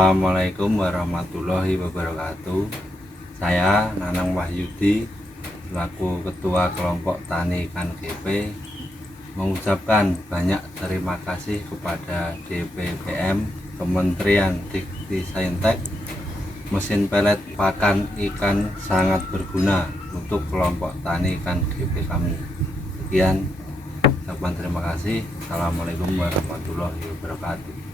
Assalamualaikum warahmatullahi wabarakatuh. Saya Nanang Wahyudi selaku Ketua Kelompok Tani Ikan GP mengucapkan banyak terima kasih kepada DPPM, Kementerian Dikti-Saintek. Mesin pelet pakan ikan sangat berguna untuk kelompok tani ikan GP kami. Sekian, ucapan terima kasih. Assalamualaikum warahmatullahi wabarakatuh.